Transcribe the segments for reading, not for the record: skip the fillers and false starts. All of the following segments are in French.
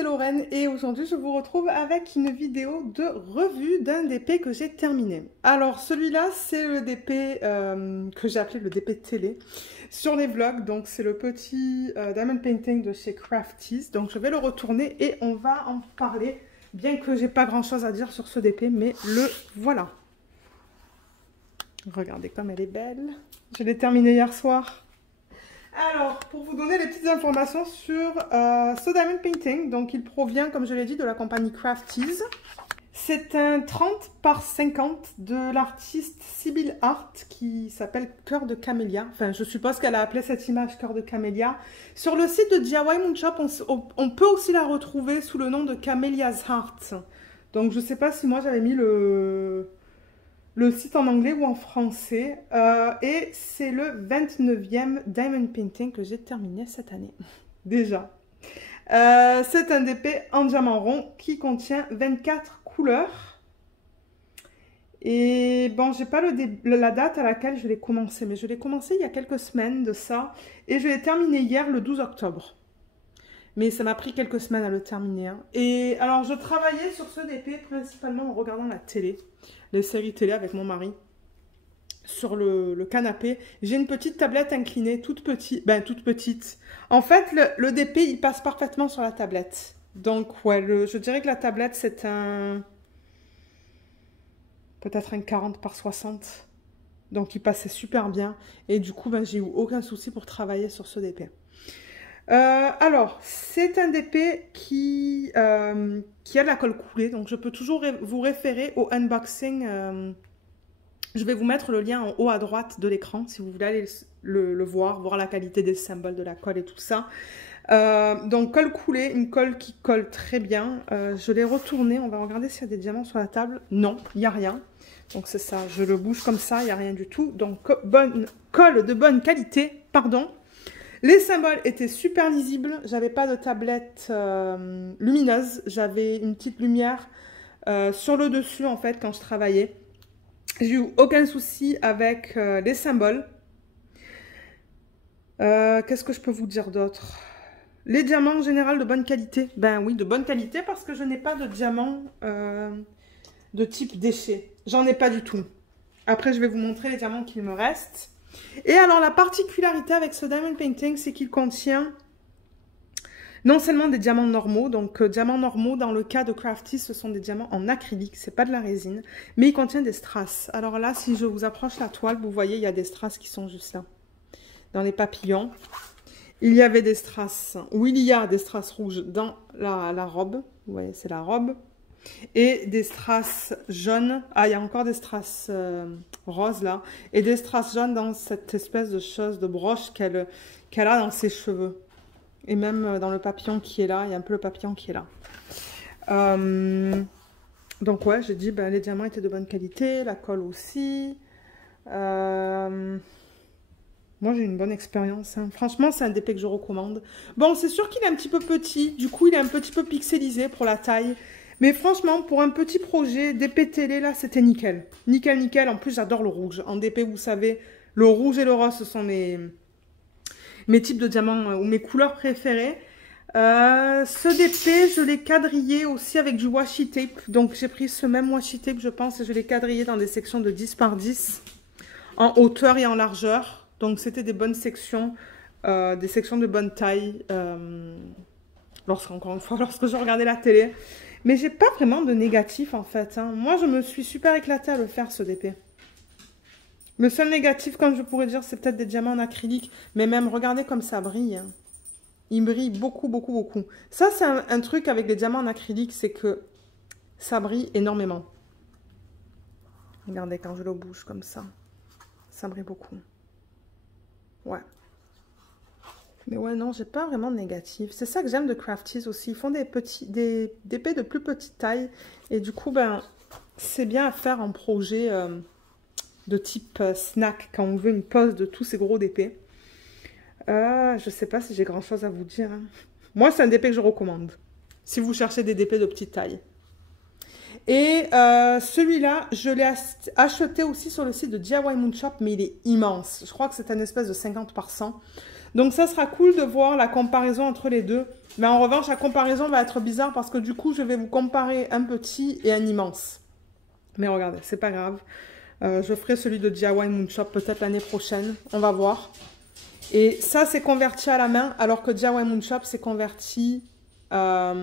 c'est Lorraine et aujourd'hui je vous retrouve avec une vidéo de revue d'un DP que j'ai terminé. Alors celui-là c'est le DP que j'ai appelé le DP télé sur les vlogs, donc c'est le petit Diamond Painting de chez Crafties. Donc je vais le retourner et on va en parler, bien que j'ai pas grand chose à dire sur ce DP, mais le voilà. Regardez comme elle est belle, je l'ai terminé hier soir. Alors, pour vous donner les petites informations sur ce Diamond Painting, donc il provient, comme je l'ai dit, de la compagnie Crafties. C'est un 30 par 50 de l'artiste Sibyl Art qui s'appelle Cœur de Camélia. Enfin, je suppose qu'elle a appelé cette image Cœur de Camélia. Sur le site de DIY Moonshop, on peut aussi la retrouver sous le nom de Camélia's Heart. Donc, je ne sais pas si moi j'avais mis le site en anglais ou en français. Et c'est le 29e Diamond Painting que j'ai terminé cette année. Déjà. C'est un DP en diamant rond qui contient 24 couleurs. Et bon, j'ai pas la date à laquelle je l'ai commencé, mais je l'ai commencé il y a quelques semaines de ça. Et je l'ai terminé hier, le 12 octobre. Mais ça m'a pris quelques semaines à le terminer. Hein. Et alors, je travaillais sur ce DP principalement en regardant la télé, les séries télé avec mon mari. Sur le canapé, j'ai une petite tablette inclinée, toute petite. En fait, le DP, il passe parfaitement sur la tablette. Donc, ouais, je dirais que la tablette, c'est peut-être un 40 par 60. Donc, il passait super bien. Et du coup, j'ai eu aucun souci pour travailler sur ce DP. Alors, c'est un DP qui a de la colle coulée, donc je peux toujours vous référer au unboxing. Je vais vous mettre le lien en haut à droite de l'écran si vous voulez aller le voir la qualité des symboles, de la colle et tout ça. Donc, colle coulée, une colle qui colle très bien. Je l'ai retournée, on va regarder s'il y a des diamants sur la table. Non, il n'y a rien. Donc, c'est ça, je le bouge comme ça, il n'y a rien du tout. Donc, colle de bonne qualité, pardon. Les symboles étaient super lisibles, j'avais pas de tablette lumineuse, j'avais une petite lumière sur le dessus en fait quand je travaillais. J'ai eu aucun souci avec les symboles. Qu'est-ce que je peux vous dire d'autre? Les diamants en général de bonne qualité. Ben oui, de bonne qualité parce que je n'ai pas de diamants de type déchet. J'en ai pas du tout. Après je vais vous montrer les diamants qu'il me reste. Et alors la particularité avec ce Diamond Painting, c'est qu'il contient non seulement des diamants normaux, donc diamants normaux dans le cas de Crafties, ce sont des diamants en acrylique, c'est pas de la résine, mais il contient des strass. Alors là, si je vous approche la toile, vous voyez, il y a des strass qui sont juste là. Dans les papillons, il y avait des strass, ou il y a des strass rouges dans la robe, vous voyez, c'est la robe. Et des strass jaunes. Ah, il y a encore des strass roses là. Et des strass jaunes dans cette espèce de chose, de broche qu'elle a dans ses cheveux. Et même dans le papillon qui est là. Il y a un peu le papillon qui est là. Donc ouais, j'ai dit, les diamants étaient de bonne qualité. La colle aussi. Moi, j'ai eu une bonne expérience. Hein. Franchement, c'est un DP que je recommande. Bon, c'est sûr qu'il est un petit peu petit. Du coup, il est un petit peu pixelisé pour la taille. Mais franchement, pour un petit projet, DP télé, là, c'était nickel. Nickel, nickel. En plus, j'adore le rouge. En DP, vous savez, le rouge et le rose, ce sont mes types de diamants ou mes couleurs préférées. Ce DP, je l'ai quadrillé aussi avec du washi tape. Donc, j'ai pris ce même washi tape, je pense, et je l'ai quadrillé dans des sections de 10 par 10, en hauteur et en largeur. Donc, c'était des bonnes sections, des sections de bonne taille, encore une fois, lorsque je regardais la télé. Mais j'ai pas vraiment de négatif en fait. Hein. Moi, je me suis super éclatée à le faire, ce DP. Le seul négatif, comme je pourrais dire, c'est peut-être des diamants en acrylique. Mais même, regardez comme ça brille. Hein. Il brille beaucoup, beaucoup, beaucoup. Ça, c'est un truc avec les diamants en acrylique, c'est que ça brille énormément. Regardez quand je le bouge comme ça. Ça brille beaucoup. Ouais. Mais ouais, non, j'ai pas vraiment de négatif. C'est ça que j'aime de Crafties aussi. Ils font des DP de plus petite taille. Et du coup, c'est bien à faire en projet de type snack quand on veut une pause de tous ces gros DP. Je sais pas si j'ai grand chose à vous dire. Hein. Moi, c'est un DP que je recommande. Si vous cherchez des DP de petite taille. Et celui-là, je l'ai acheté aussi sur le site de DIY Moon Shop, mais il est immense. Je crois que c'est un espèce de 50 par 100. Donc ça sera cool de voir la comparaison entre les deux. Mais en revanche, la comparaison va être bizarre parce que du coup, je vais vous comparer un petit et un immense. Mais regardez, c'est pas grave. Je ferai celui de DIY Moon Shop peut-être l'année prochaine. On va voir. Et ça, c'est converti à la main, alors que DIY Moon Shop, c'est converti à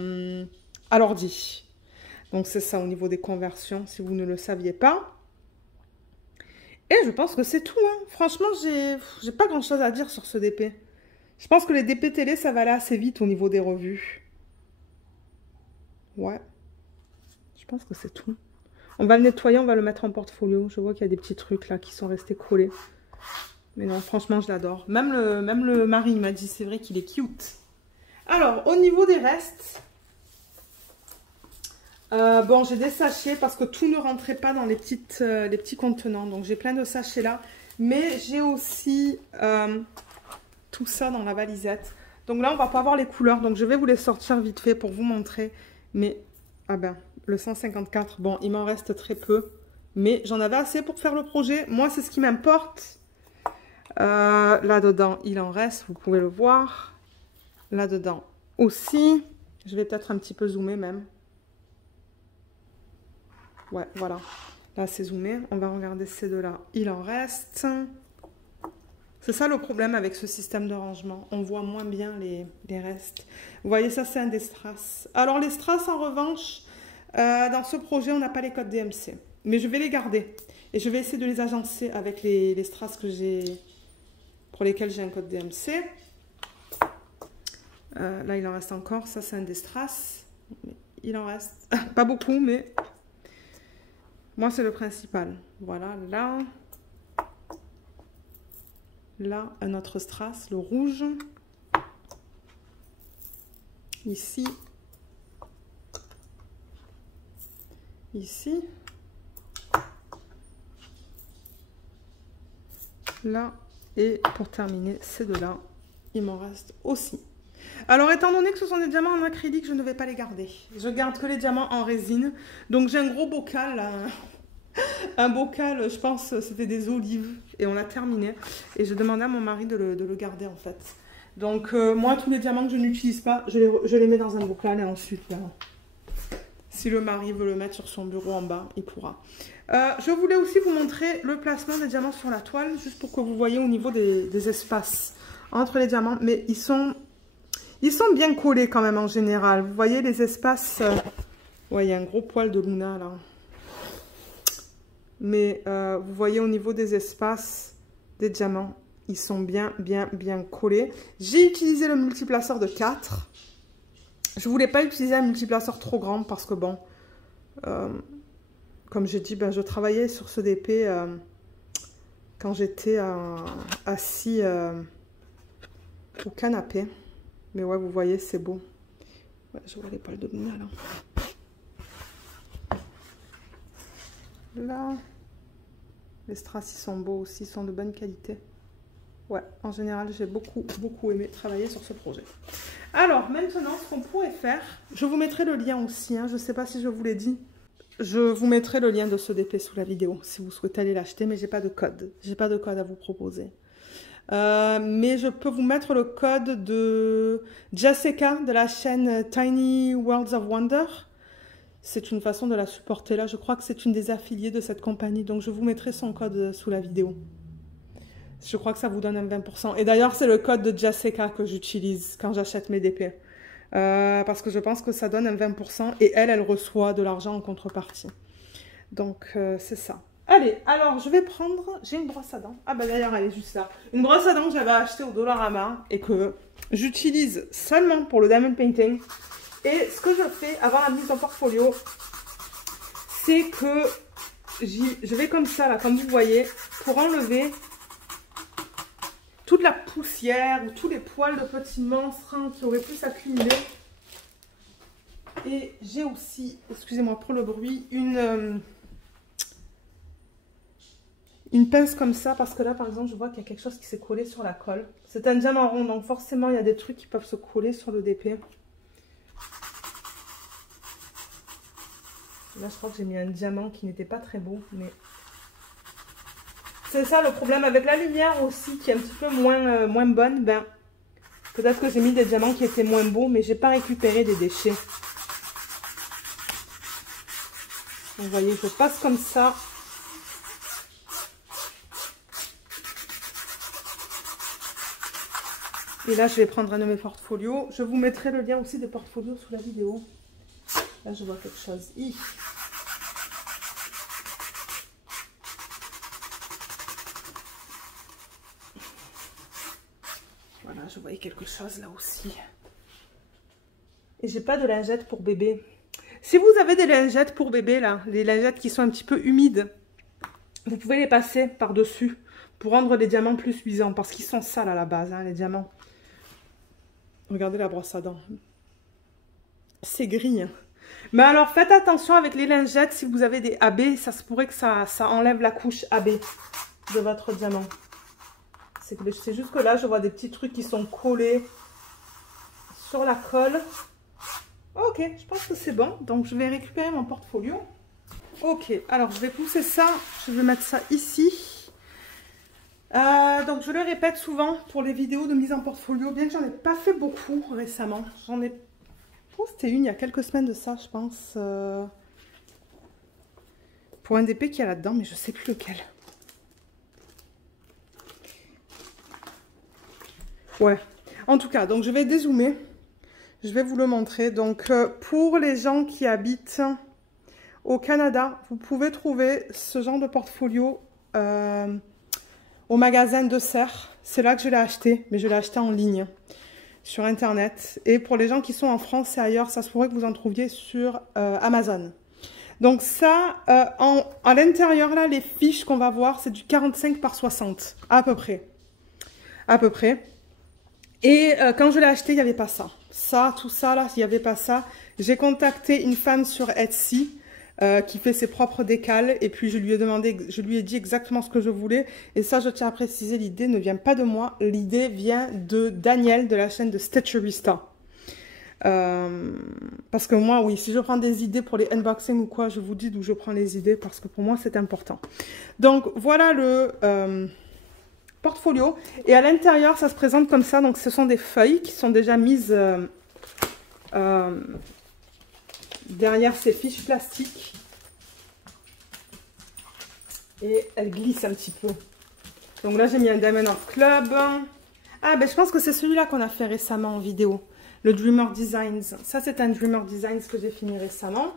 l'ordi. Donc, c'est ça au niveau des conversions, si vous ne le saviez pas. Et je pense que c'est tout. Hein. Franchement, j'ai pas grand-chose à dire sur ce DP. Je pense que les DP télé, ça va aller assez vite au niveau des revues. Ouais. Je pense que c'est tout. On va le nettoyer, on va le mettre en portfolio. Je vois qu'il y a des petits trucs là qui sont restés collés. Mais non, franchement, je l'adore. Même le mari m'a dit, c'est vrai qu'il est cute. Alors, au niveau des restes, bon, j'ai des sachets parce que tout ne rentrait pas dans les petits contenants. Donc, j'ai plein de sachets là. Mais j'ai aussi tout ça dans la valisette. Donc là, on va pas voir les couleurs. Donc, je vais vous les sortir vite fait pour vous montrer. Mais, ah ben, le 154, bon, il m'en reste très peu. Mais j'en avais assez pour faire le projet. Moi, c'est ce qui m'importe. Là-dedans, il en reste, vous pouvez le voir. Là-dedans aussi. Je vais peut-être un petit peu zoomer même. Ouais, voilà. Là, c'est zoomé. On va regarder ces deux-là. Il en reste. C'est ça le problème avec ce système de rangement. On voit moins bien les restes. Vous voyez, ça, c'est un des strass. Alors, les strass, en revanche, dans ce projet, on n'a pas les codes DMC. Mais je vais les garder. Et je vais essayer de les agencer avec les strass que j'ai... pour lesquels j'ai un code DMC. Là, il en reste encore. Ça, c'est un des strass. Il en reste pas beaucoup, mais moi, c'est le principal. Voilà, là. Là, un autre strass, le rouge. Ici. Ici. Là. Et pour terminer, ces deux-là, il m'en reste aussi. Alors, étant donné que ce sont des diamants en acrylique, je ne vais pas les garder. Je garde que les diamants en résine. Donc, j'ai un gros bocal, un bocal, je pense, c'était des olives. Et on l'a terminé. Et je demandais à mon mari de le garder, en fait. Donc, moi, tous les diamants que je n'utilise pas, je les mets dans un bocal. Et ensuite, là, si le mari veut le mettre sur son bureau en bas, il pourra. Je voulais aussi vous montrer le placement des diamants sur la toile, juste pour que vous voyez au niveau des espaces entre les diamants. Mais ils sont bien collés quand même en général. Vous voyez les espaces... ouais, il y a un gros poil de Luna là. Mais vous voyez au niveau des espaces des diamants, ils sont bien collés. J'ai utilisé le multiplaceur de 4. Je voulais pas utiliser un multiplaceur trop grand parce que bon... comme j'ai dit, ben, je travaillais sur ce DP quand j'étais assis au canapé. Mais ouais, vous voyez, c'est beau. Ouais, je vois les poils de Luna, là. Là, les strass, ils sont beaux aussi, ils sont de bonne qualité. Ouais, en général, j'ai beaucoup aimé travailler sur ce projet. Alors, maintenant, ce qu'on pourrait faire, je vous mettrai le lien aussi, hein, je ne sais pas si je vous l'ai dit. Je vous mettrai le lien de ce DP sous la vidéo, si vous souhaitez aller l'acheter, mais j'ai pas de code. J'ai pas de code à vous proposer. Mais je peux vous mettre le code de Jessica de la chaîne Tiny Worlds of Wonder. C'est une façon de la supporter là. Je crois que c'est une des affiliées de cette compagnie. Donc je vous mettrai son code sous la vidéo. Je crois que ça vous donne un 20%. Et d'ailleurs, c'est le code de Jessica que j'utilise quand j'achète mes DP. Parce que je pense que ça donne un 20%. Et elle reçoit de l'argent en contrepartie. Donc c'est ça. Allez, alors je vais prendre... J'ai une brosse à dents. Ah bah d'ailleurs, elle est juste là. Une brosse à dents que j'avais achetée au Dollarama et que j'utilise seulement pour le diamond painting. Et ce que je fais avant la mise en portfolio, c'est que je vais comme ça, là, comme vous voyez, pour enlever toute la poussière ou tous les poils de petits monstres hein, qui auraient pu s'accumuler. Et j'ai aussi, excusez-moi pour le bruit, une pince comme ça, parce que là, par exemple, je vois qu'il y a quelque chose qui s'est collé sur la colle. C'est un diamant rond, donc forcément, il y a des trucs qui peuvent se coller sur le DP. Là, je crois que j'ai mis un diamant qui n'était pas très beau, mais... C'est ça le problème avec la lumière aussi, qui est un petit peu moins bonne. Ben, peut-être que j'ai mis des diamants qui étaient moins beaux, mais j'ai pas récupéré des déchets. Vous voyez, je passe comme ça. Et là, je vais prendre un de mes portfolios. Je vous mettrai le lien aussi des portfolios sous la vidéo. Là, je vois quelque chose. Voilà, je voyais quelque chose là aussi. Et j'ai pas de lingettes pour bébé. Si vous avez des lingettes pour bébé, là, les lingettes qui sont un petit peu humides, vous pouvez les passer par-dessus pour rendre les diamants plus luisants. Parce qu'ils sont sales à la base, hein, les diamants. Regardez la brosse à dents. C'est gris. Hein. Mais alors, faites attention avec les lingettes. Si vous avez des AB, ça se pourrait que ça enlève la couche AB de votre diamant. C'est juste que là, je vois des petits trucs qui sont collés sur la colle. Ok, je pense que c'est bon. Donc, je vais récupérer mon portfolio. Ok, alors je vais pousser ça. Je vais mettre ça ici. Donc, je le répète souvent pour les vidéos de mise en portfolio. Bien que j'en ai pas fait beaucoup récemment. J'en ai posté une il y a quelques semaines de ça, je pense. Pour un DP qu'il y a là-dedans, mais je sais plus lequel. Ouais, en tout cas, donc je vais dézoomer, je vais vous le montrer. Donc pour les gens qui habitent au Canada, vous pouvez trouver ce genre de portfolio au magasin de Serres. C'est là que je l'ai acheté, mais je l'ai acheté en ligne sur internet. Et pour les gens qui sont en France et ailleurs, ça se pourrait que vous en trouviez sur Amazon. Donc ça, à l'intérieur là, les fiches qu'on va voir, c'est du 45 par 60, à peu près. À peu près. Et quand je l'ai acheté, il n'y avait pas ça. Tout ça, là, il n'y avait pas ça. J'ai contacté une femme sur Etsy qui fait ses propres décals. Et puis, je lui ai dit exactement ce que je voulais. Et ça, je tiens à préciser, l'idée ne vient pas de moi. L'idée vient de Daniel, de la chaîne de Stitcherista. Parce que moi, oui, si je prends des idées pour les unboxings ou quoi, je vous dis d'où je prends les idées. Parce que pour moi, c'est important. Donc, voilà le... portfolio, et à l'intérieur ça se présente comme ça. Donc ce sont des feuilles qui sont déjà mises derrière ces fiches plastiques et elles glissent un petit peu. Donc là j'ai mis un Diamond Art Club. Ah ben je pense que c'est celui-là qu'on a fait récemment en vidéo, le Dreamer Designs. Ça c'est un Dreamer Designs que j'ai fini récemment.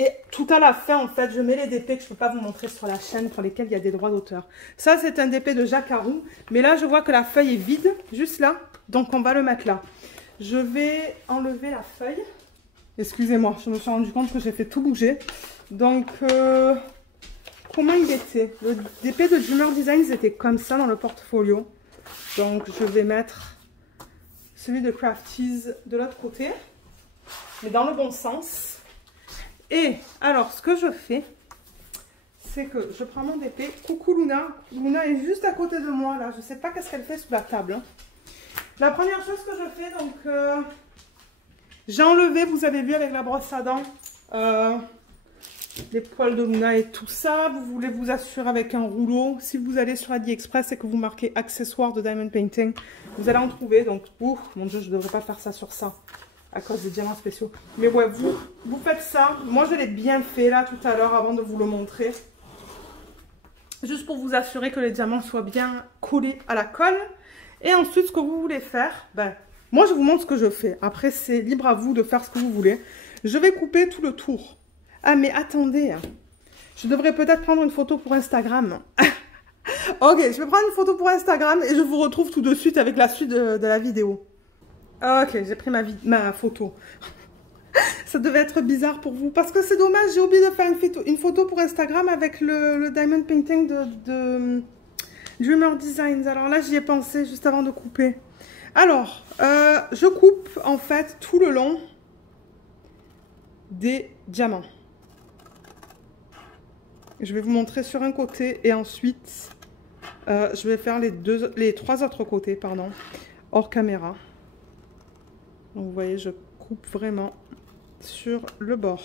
Et tout à la fin, en fait, je mets les DP que je ne peux pas vous montrer sur la chaîne pour lesquels il y a des droits d'auteur. Ça, c'est un DP de Jacques Arroux. Mais là, je vois que la feuille est vide, juste là. Donc, on va le mettre là. Je vais enlever la feuille. Excusez-moi, je me suis rendu compte que j'ai fait tout bouger. Donc, comment il était? Le DP de Dreamer Designs était comme ça dans le portfolio. Donc, je vais mettre celui de Crafties de l'autre côté. Mais dans le bon sens. Et alors, ce que je fais, c'est que je prends mon DP. Coucou Luna. Luna est juste à côté de moi, là. Je ne sais pas qu'est-ce qu'elle fait sous la table. Hein. La première chose que je fais, donc, j'ai enlevé, vous avez vu avec la brosse à dents, les poils de Luna et tout ça. Vous voulez vous assurer avec un rouleau. Si vous allez sur AliExpress et que vous marquez accessoires de Diamond Painting, vous allez en trouver. Donc, ouf, mon Dieu, je ne devrais pas faire ça sur ça. À cause des diamants spéciaux. Mais ouais, vous faites ça. Moi, je l'ai bien fait là tout à l'heure avant de vous le montrer. Juste pour vous assurer que les diamants soient bien collés à la colle. Et ensuite, ce que vous voulez faire, ben, moi, je vous montre ce que je fais. Après, c'est libre à vous de faire ce que vous voulez. Je vais couper tout le tour. Ah, mais attendez. Je devrais peut-être prendre une photo pour Instagram. Ok, je vais prendre une photo pour Instagram et je vous retrouve tout de suite avec la suite de la vidéo. Ok, j'ai pris ma photo. Ça devait être bizarre pour vous. Parce que c'est dommage, j'ai oublié de faire une photo pour Instagram avec le Diamond Painting de Dreamer Designs. Alors là, j'y ai pensé juste avant de couper. Alors, je coupe en fait tout le long des diamants. Je vais vous montrer sur un côté et ensuite, je vais faire les trois autres côtés, pardon, hors caméra. Donc vous voyez, je coupe vraiment sur le bord.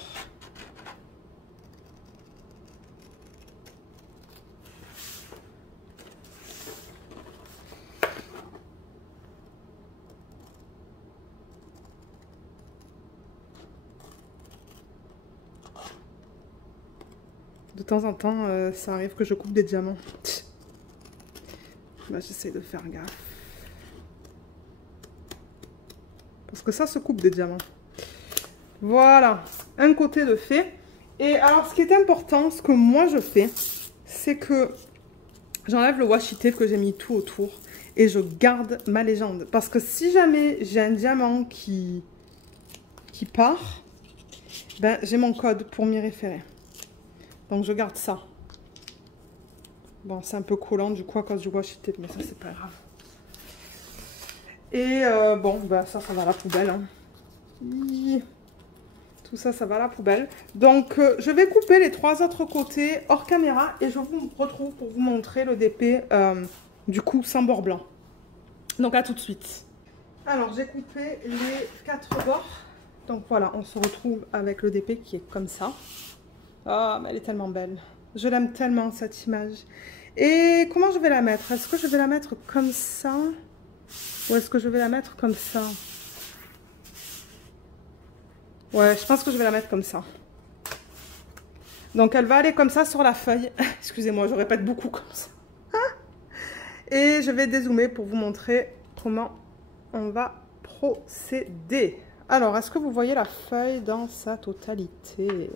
De temps en temps, ça arrive que je coupe des diamants. Là, j'essaie de faire gaffe. Parce que ça se coupe des diamants. Voilà, un côté de fait. Et alors, ce qui est important, ce que moi je fais, c'est que j'enlève le washi tape que j'ai mis tout autour et je garde ma légende. Parce que si jamais j'ai un diamant qui part, ben, j'ai mon code pour m'y référer. Donc, je garde ça. Bon, c'est un peu collant du coup à cause du washi tape, mais ça, c'est pas grave. Et bon, ben, ça va à la poubelle. Hein. Tout ça, ça va à la poubelle. Donc, je vais couper les 3 autres côtés hors caméra et je vous retrouve pour vous montrer le DP du coup sans bord blanc. Donc, à tout de suite. Alors, j'ai coupé les 4 bords. Donc, voilà, on se retrouve avec le DP qui est comme ça. Oh, mais elle est tellement belle. Je l'aime tellement, cette image. Et comment je vais la mettre? Est-ce que je vais la mettre comme ça? Ou est-ce que je vais la mettre comme ça? Ouais, je pense que je vais la mettre comme ça. Donc, elle va aller comme ça sur la feuille. Excusez-moi, je répète beaucoup comme ça. Et je vais dézoomer pour vous montrer comment on va procéder. Alors, est-ce que vous voyez la feuille dans sa totalité?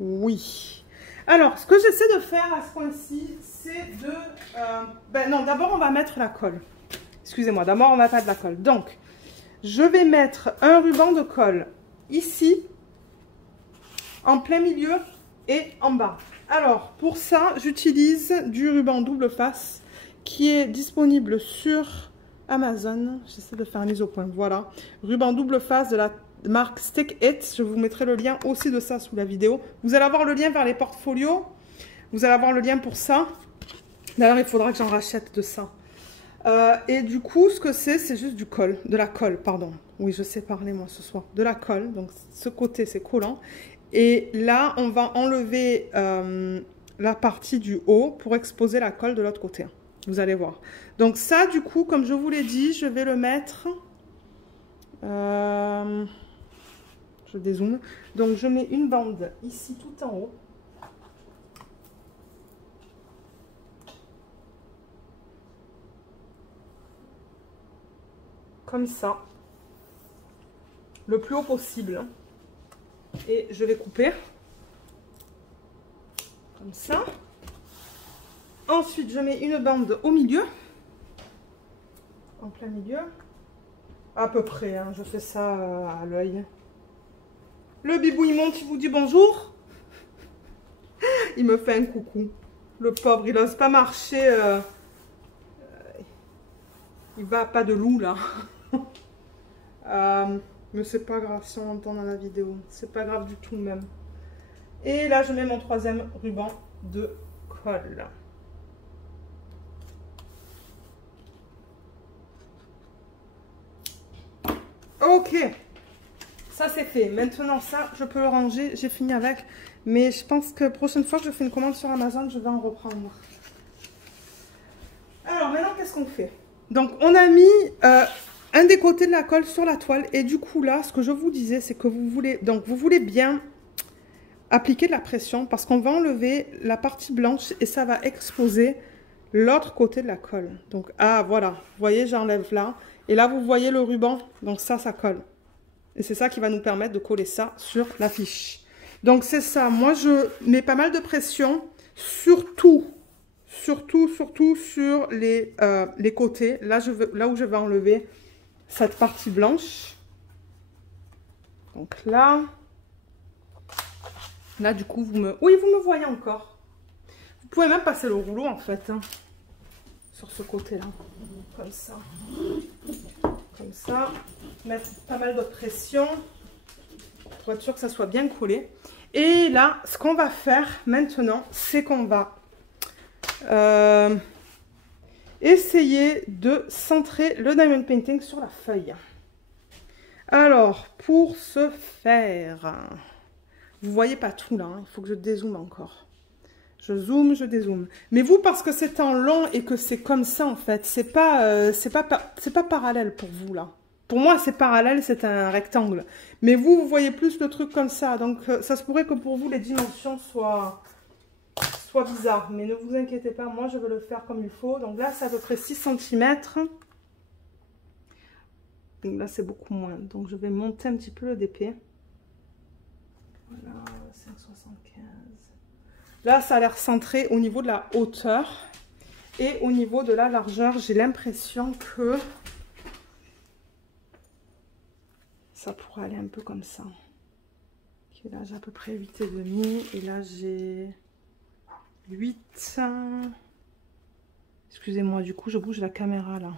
Oui. Alors, ce que j'essaie de faire à ce point-ci, c'est de... ben non, d'abord, on va mettre la colle. Excusez-moi, d'abord, on va mettre la colle. Donc, je vais mettre un ruban de colle ici, en plein milieu et en bas. Alors, pour ça, j'utilise du ruban double face qui est disponible sur Amazon. J'essaie de faire une mise au point. Voilà. Ruban double face de la marque Stick It. Je vous mettrai le lien aussi de ça sous la vidéo. Vous allez avoir le lien vers les portfolios. Vous allez avoir le lien pour ça. D'ailleurs, il faudra que j'en rachète de ça. Et du coup, ce que c'est juste du colle. De la colle, pardon. Oui, je sais parler moi ce soir. De la colle. Donc, ce côté, c'est collant. Et là, on va enlever la partie du haut pour exposer la colle de l'autre côté. Vous allez voir. Donc ça, du coup, comme je vous l'ai dit, je vais le mettre... je dézoome. Donc, je mets une bande ici tout en haut. Comme ça. Le plus haut possible. Et je vais couper. Comme ça. Ensuite, je mets une bande au milieu. En plein milieu. À peu près, hein, je fais ça à l'œil. Le bibou, il monte, il vous dit bonjour. Il me fait un coucou. Le pauvre, il n'ose pas marcher. Il va pas de loup, là. Mais c'est pas grave si on entend dans la vidéo. C'est pas grave du tout, même. Et là, je mets mon 3e ruban de colle. Ok, ça c'est fait. Maintenant ça, je peux le ranger. J'ai fini avec. Mais je pense que prochaine fois que je fais une commande sur Amazon, je vais en reprendre. Alors maintenant, qu'est-ce qu'on fait? Donc on a mis un des côtés de la colle sur la toile. Et du coup là, ce que je vous disais, c'est que vous voulez bien appliquer de la pression. Parce qu'on va enlever la partie blanche et ça va exposer l'autre côté de la colle. Donc, ah voilà, vous voyez, j'enlève là. Et là, vous voyez le ruban. Donc ça, ça colle. Et c'est ça qui va nous permettre de coller ça sur l'affiche. Donc c'est ça. Moi, je mets pas mal de pression. Surtout sur les côtés. Là, là où je vais enlever cette partie blanche. Donc là. Là, du coup, oui, vous me voyez encore. Vous pouvez même passer le rouleau, en fait. Hein, sur ce côté-là. Comme ça. Comme ça. Mettre pas mal de pression. Pour être sûr que ça soit bien collé. Et là, ce qu'on va faire maintenant, c'est qu'on va essayer de centrer le diamond painting sur la feuille. Alors, pour ce faire, vous voyez pas tout là, hein, il faut que je dézoome encore. Je zoome, je dézoome. Mais vous, parce que c'est en long et que c'est comme ça en fait, c'est pas parallèle pour vous là. Pour moi, c'est parallèle, c'est un rectangle. Mais vous, vous voyez plus le truc comme ça. Donc, ça se pourrait que pour vous, les dimensions soient bizarres. Mais ne vous inquiétez pas, moi, je vais le faire comme il faut. Donc là, c'est à peu près 6 cm. Donc là, c'est beaucoup moins. Donc, je vais monter un petit peu le DP. Voilà, 5,75. Là, ça a l'air centré au niveau de la hauteur. Et au niveau de la largeur, j'ai l'impression que ça pourrait aller un peu comme ça. Okay, là, j'ai à peu près 8,5. Et là, j'ai 8. Excusez-moi, du coup, je bouge la caméra là.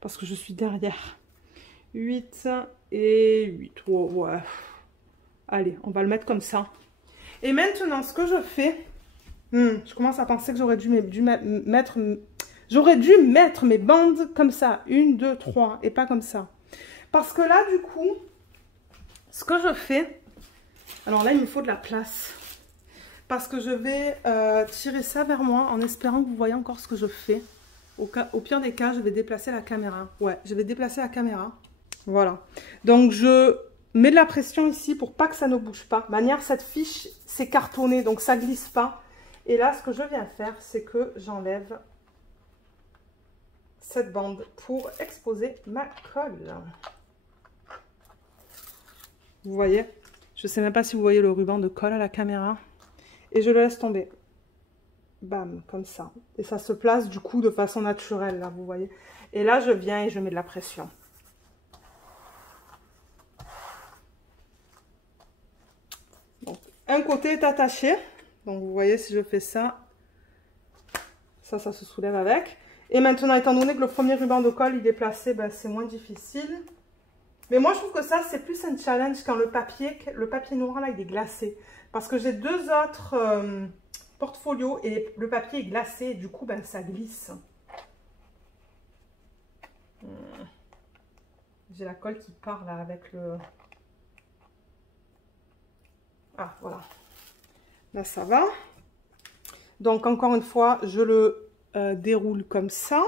Parce que je suis derrière. 8 et 8. Oh, ouais. Allez, on va le mettre comme ça. Et maintenant, ce que je fais... je commence à penser que j'aurais dû mettre mes bandes comme ça. 1, 2, 3. Et pas comme ça. Parce que là, du coup, ce que je fais... Alors là, il me faut de la place. Parce que je vais tirer ça vers moi en espérant que vous voyez encore ce que je fais. Au pire des cas, je vais déplacer la caméra. Ouais, je vais déplacer la caméra. Voilà. Donc, je mets de la pression ici pour pas que ça ne bouge pas. De manière, cette fiche, c'est cartonné, donc ça glisse pas. Et là, ce que je viens faire, c'est que j'enlève cette bande pour exposer ma colle. Vous voyez? Je ne sais même pas si vous voyez le ruban de colle à la caméra. Et je le laisse tomber. Bam, comme ça. Et ça se place du coup de façon naturelle, là, vous voyez. Et là, je viens et je mets de la pression. Donc, un côté est attaché. Donc, vous voyez, si je fais ça, ça se soulève avec. Et maintenant, étant donné que le premier ruban de colle, il est placé, ben, c'est moins difficile. Mais moi, je trouve que ça, c'est plus un challenge quand le papier noir, là, il est glacé. Parce que j'ai 2 autres portfolios et le papier est glacé. Et du coup, ben, ça glisse. J'ai la colle qui part, là, avec le... Ah, voilà. Là, ça va. Donc, encore une fois, je le déroule comme ça.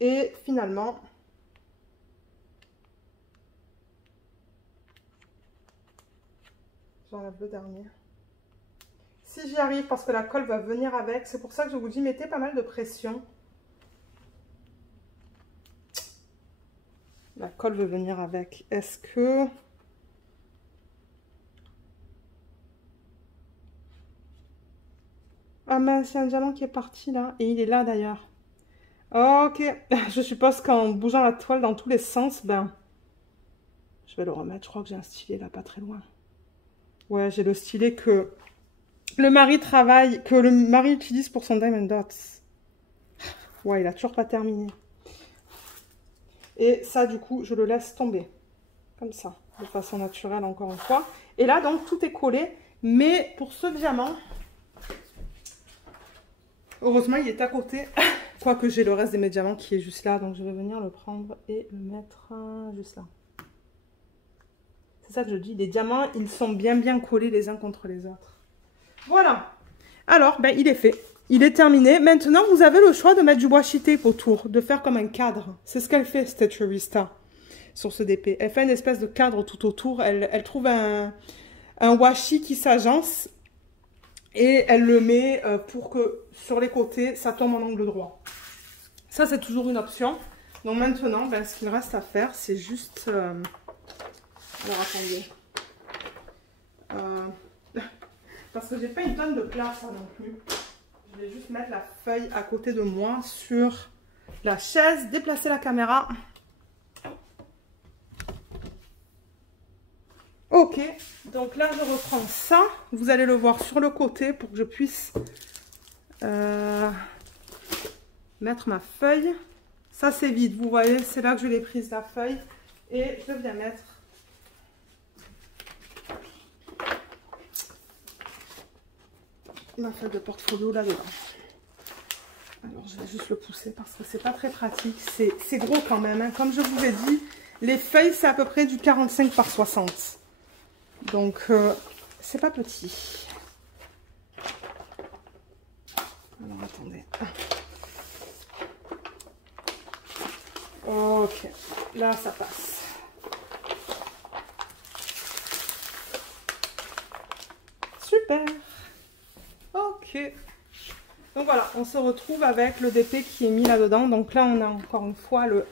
Et finalement... J'enlève le dernier. Si j'y arrive, parce que la colle va venir avec, c'est pour ça que je vous dis, mettez pas mal de pression. La colle veut venir avec. Est-ce que... Ah mince, il y a un diamant qui est parti là. Et il est là d'ailleurs. Ok. Je suppose qu'en bougeant la toile dans tous les sens, ben... Je vais le remettre. Je crois que j'ai un stylet là, pas très loin. Ouais, j'ai le stylet que le mari utilise pour son Diamond Dots. Ouais, il a toujours pas terminé. Et ça, du coup, je le laisse tomber. Comme ça, de façon naturelle, encore une fois. Et là, donc, tout est collé. Mais pour ce diamant, heureusement, il est à côté. Quoique j'ai le reste de mes diamants qui est juste là. Donc, je vais venir le prendre et le mettre juste là. C'est ça que je dis, les diamants, ils sont bien collés les uns contre les autres. Voilà. Alors, ben, il est fait. Il est terminé. Maintenant, vous avez le choix de mettre du washi tape autour, de faire comme un cadre. C'est ce qu'elle fait, Stitcherista, sur ce DP. Elle fait une espèce de cadre tout autour. Elle trouve un washi qui s'agence et elle le met pour que sur les côtés, ça tombe en angle droit. Ça, c'est toujours une option. Donc maintenant, ben, ce qu'il reste à faire, c'est juste... Alors, attendez. Parce que j'ai pas une tonne de place hein, non plus. Je vais juste mettre la feuille à côté de moi sur la chaise, déplacer la caméra. Ok, donc là je reprends ça. Vous allez le voir sur le côté pour que je puisse mettre ma feuille. Ça c'est vide, vous voyez, c'est là que je l'ai prise la feuille. Et je viens mettre ma feuille de portfolio là-dedans. Alors je vais juste le pousser parce que c'est pas très pratique. C'est gros quand même, hein. Comme je vous ai dit, Les feuilles, c'est à peu près du 45 par 60. Donc, c'est pas petit. Alors, attendez. Ok, là, ça passe. Super. Ok. Donc voilà, on se retrouve avec le DP qui est mis là-dedans. Donc là, on a encore une fois le...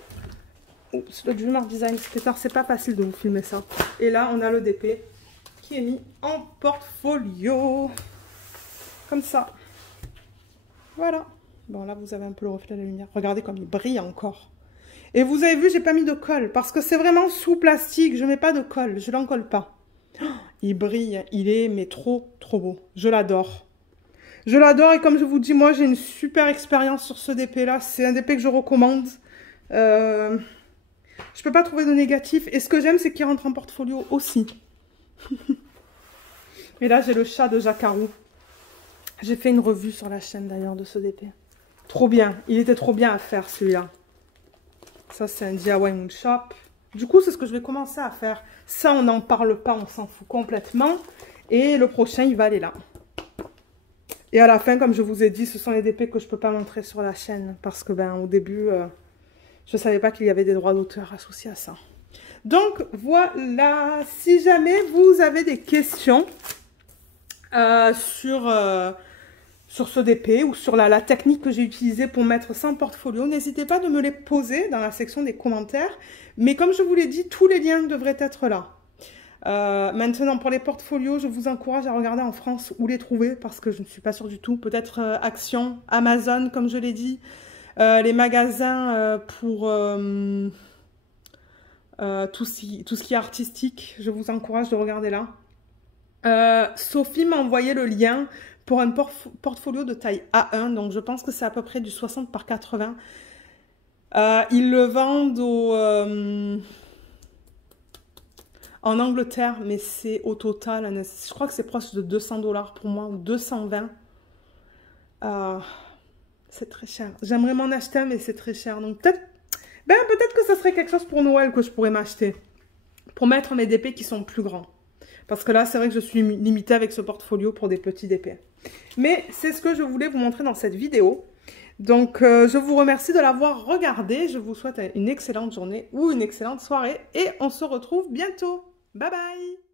Oups, le Dreamer Design Splitter, c'est pas facile de vous filmer ça. Et là, on a le DP qui est mis en portfolio. Comme ça. Voilà. Bon, là, vous avez un peu le reflet de la lumière. Regardez comme il brille encore. Et vous avez vu, j'ai pas mis de colle. Parce que c'est vraiment sous plastique. Je mets pas de colle. Je l'en colle pas. Oh, il brille. Il est, mais trop, trop beau. Je l'adore. Je l'adore. Et comme je vous dis, moi, j'ai une super expérience sur ce DP-là. C'est un DP que je recommande. Je peux pas trouver de négatif. Et ce que j'aime, c'est qu'il rentre en portfolio aussi. Et là, j'ai le chat de Jacarou. J'ai fait une revue sur la chaîne d'ailleurs de ce DP. Trop bien. Il était trop bien à faire celui-là. Ça, c'est un DIY Moon Shop. Du coup, c'est ce que je vais commencer à faire. Ça, on n'en parle pas. On s'en fout complètement. Et le prochain, il va aller là. Et à la fin, comme je vous ai dit, ce sont les DP que je ne peux pas montrer sur la chaîne. Parce que, ben, au début, je ne savais pas qu'il y avait des droits d'auteur associés à ça. Donc, voilà. Si jamais vous avez des questions sur ce DP ou sur la technique que j'ai utilisée pour mettre ça en portfolio, n'hésitez pas de me les poser dans la section des commentaires. Mais comme je vous l'ai dit, tous les liens devraient être là. Maintenant, pour les portfolios, je vous encourage à regarder en France où les trouver parce que je ne suis pas sûre du tout. Peut-être Action, Amazon, comme je l'ai dit, les magasins pour tout ce qui est artistique. Je vous encourage de regarder là. Sophie m'a envoyé le lien pour un portfolio de taille A1, donc je pense que c'est à peu près du 60 par 80. Ils le vendent en Angleterre, mais c'est au total, je crois que c'est proche de 200 $ pour moi, ou 220. C'est très cher. J'aimerais m'en acheter un, mais c'est très cher. Donc peut-être que ça serait quelque chose pour Noël que je pourrais m'acheter. Pour mettre mes DP qui sont plus grands. Parce que là, c'est vrai que je suis limitée avec ce portfolio pour des petits DP. Mais c'est ce que je voulais vous montrer dans cette vidéo. Donc, je vous remercie de l'avoir regardé. Je vous souhaite une excellente journée ou une excellente soirée. Et on se retrouve bientôt. Bye bye!